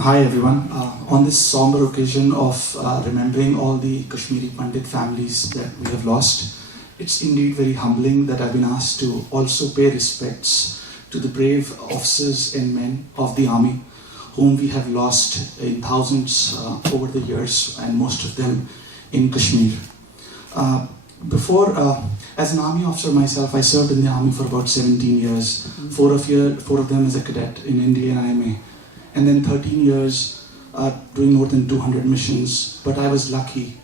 Hi everyone. On this somber occasion of remembering all the Kashmiri Pandit families that we have lost, it's indeed very humbling that I've been asked to also pay respects to the brave officers and men of the army whom we have lost in thousands over the years, and most of them in Kashmir. As an army officer myself, I served in the army for about 17 years, four of them as a cadet in India and IMA, and then 13 years doing more than 200 missions. But I was lucky,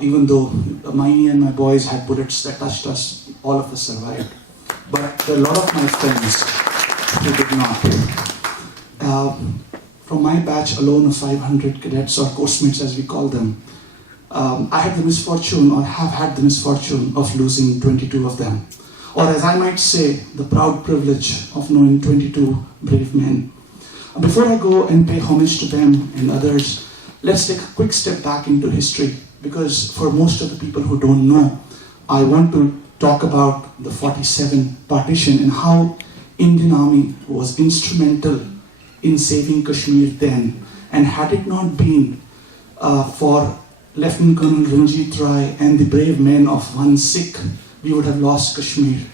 even though me and my boys had bullets that touched us, all of us survived. But a lot of my friends who did not. From my batch alone of 500 cadets, or course-mates as we call them, I had the misfortune, or have had the misfortune, of losing 22 of them. Or as I might say, the proud privilege of knowing 22 brave men. Before I go and pay homage to them and others, let's take a quick step back into history, because for most of the people who don't know, I want to talk about the 47 partition and how Indian Army was instrumental in saving Kashmir then. And had it not been for Lieutenant Colonel Ranjit Rai and the brave men of one Sikh, we would have lost Kashmir.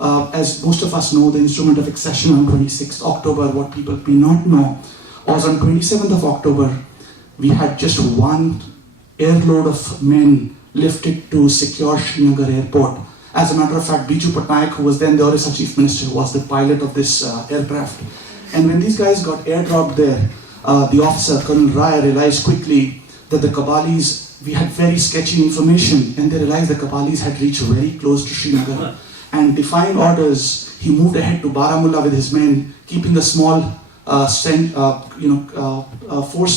As most of us know, the instrument of accession on 26th October, what people may not know, was on 27th of October, we had just one airload of men lifted to secure Srinagar airport. As a matter of fact, Biju Patnaik, who was then the Orissa Chief Minister, was the pilot of this aircraft. And when these guys got airdropped there, the officer, Colonel Rai, realized quickly that the Kabalis, we had very sketchy information, and they realized the Kabalis had reached very close to Srinagar. And defying orders, he moved ahead to Baramulla with his men, keeping a small force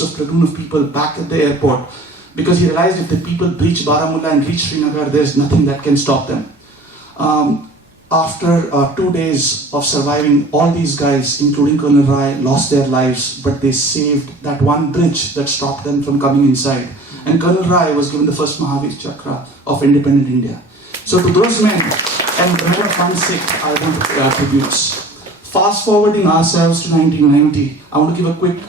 of platoon of people back at the airport, because he realized if the people breach Baramulla and reach Srinagar, there's nothing that can stop them. After 2 days of surviving, all these guys, including Colonel Rai, lost their lives, but they saved that one bridge that stopped them from coming inside. And Colonel Rai was given the first Mahavir Chakra of independent India. So to those men, and remember one Sikh, I want to pay tributes. Fast forwarding ourselves to 1990, I want to give a quick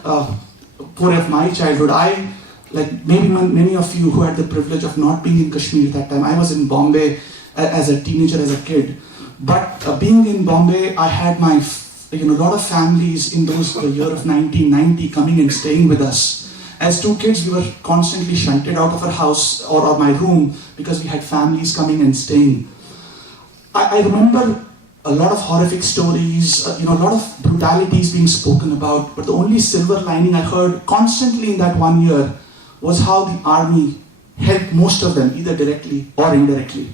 story of my childhood. I, like maybe many of you who had the privilege of not being in Kashmir at that time, I was in Bombay as a teenager, as a kid. But being in Bombay, I had my, lot of families in the year of 1990 coming and staying with us. As two kids, we were constantly shunted out of our house or my room because we had families coming and staying. I remember a lot of horrific stories, a lot of brutalities being spoken about, but the only silver lining I heard constantly in that 1 year was how the army helped most of them, either directly or indirectly.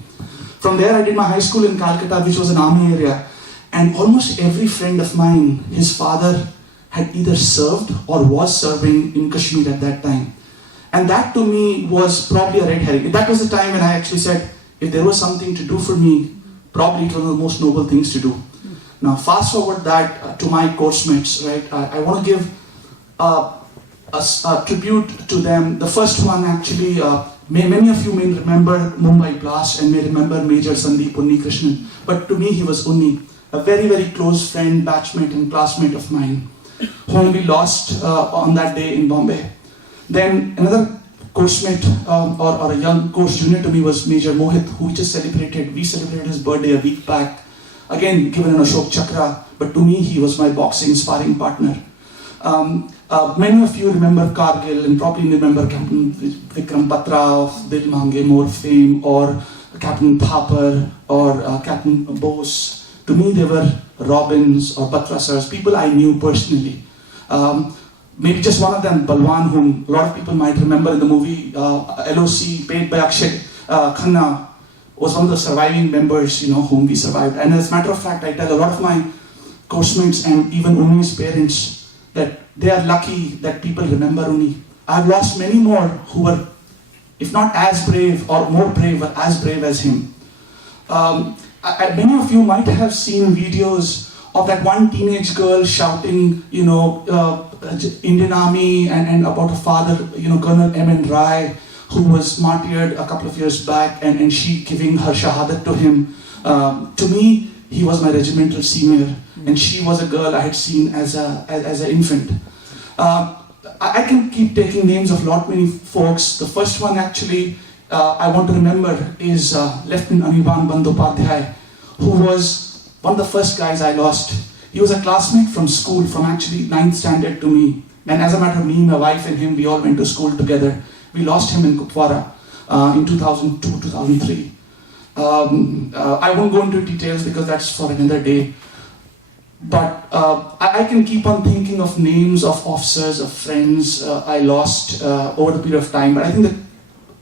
From there, I did my high school in Calcutta, which was an army area, and almost every friend of mine, his father had either served or was serving in Kashmir at that time. And that to me was probably a red herring. That was the time when I actually said, if there was something to do for me, probably it was one of the most noble things to do. Now fast forward that to my course mates, right? I want to give a tribute to them. The first one actually, many of you may remember Mumbai Blast and may remember Major Sandeep Unnikrishnan. But to me he was Unni, a very, very close friend, batchmate and classmate of mine, whom we lost on that day in Bombay. Then another course mate or a young course junior to me was Major Mohit, who we celebrated his birthday a week back. Again, given an Ashok Chakra, but to me he was my boxing sparring partner. Many of you remember Kargil and probably remember Captain Vikram Batra of Dil Mange More fame, or Captain Thapar, or Captain Bose. To me they were Robins or Batra sirs, people I knew personally. Maybe just one of them, Balwan, whom a lot of people might remember in the movie LOC, paid by Akshay Khanna, was one of the surviving members, whom we survived. And as a matter of fact, I tell a lot of my course mates and even Uni's parents that they are lucky that people remember Uni. I've lost many more who were, if not as brave or more brave, but as brave as him. Many of you might have seen videos of that one teenage girl shouting, Indian Army and about her father, Colonel M.N. Rai, who was martyred a couple of years back, and she giving her shahadat to him. To me, he was my regimental senior, and she was a girl I had seen as an infant. I can keep taking names of lot many folks. The first one actually I want to remember is Lieutenant Anirban Bandyopadhyay, who was one of the first guys I lost. He was a classmate from school, from actually 9th standard to me. And as a matter of me, my wife and him, we all went to school together. We lost him in Kupwara in 2002, 2003. I won't go into details because that's for another day. But I can keep on thinking of names of officers, of friends I lost over the period of time. But I think that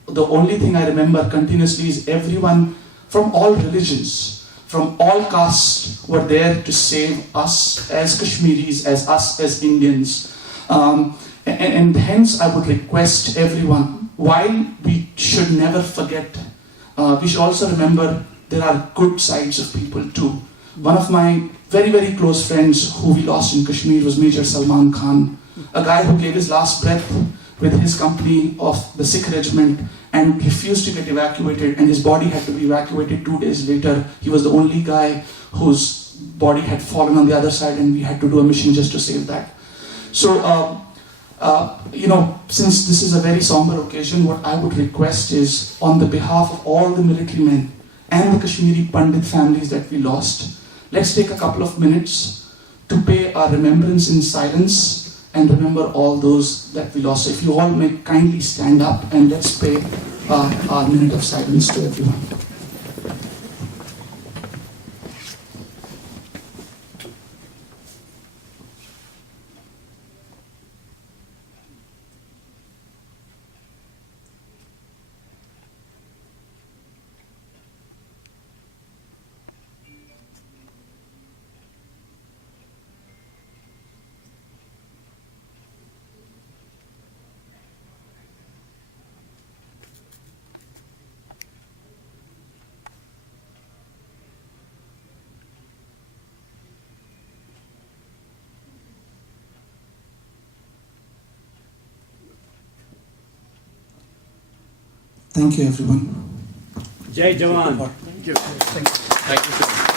the only thing I remember continuously is everyone from all religions, from all castes were there to save us as Kashmiris, as us as Indians. And hence I would request everyone, while we should never forget, we should also remember there are good sides of people too. One of my very, very close friends who we lost in Kashmir was Major Salman Khan, a guy who gave his last breath with his company of the Sikh regiment and refused to get evacuated, and his body had to be evacuated 2 days later. He was the only guy whose body had fallen on the other side, and we had to do a mission just to save that. So, since this is a very somber occasion, what I would request is, on the behalf of all the military men and the Kashmiri Pandit families that we lost, let's take a couple of minutes to pay our remembrance in silence and remember all those that we lost. So if you all may kindly stand up and let's pay our minute of silence to everyone. Thank you, everyone. Jai Jawan. Thank you. Thank you, sir.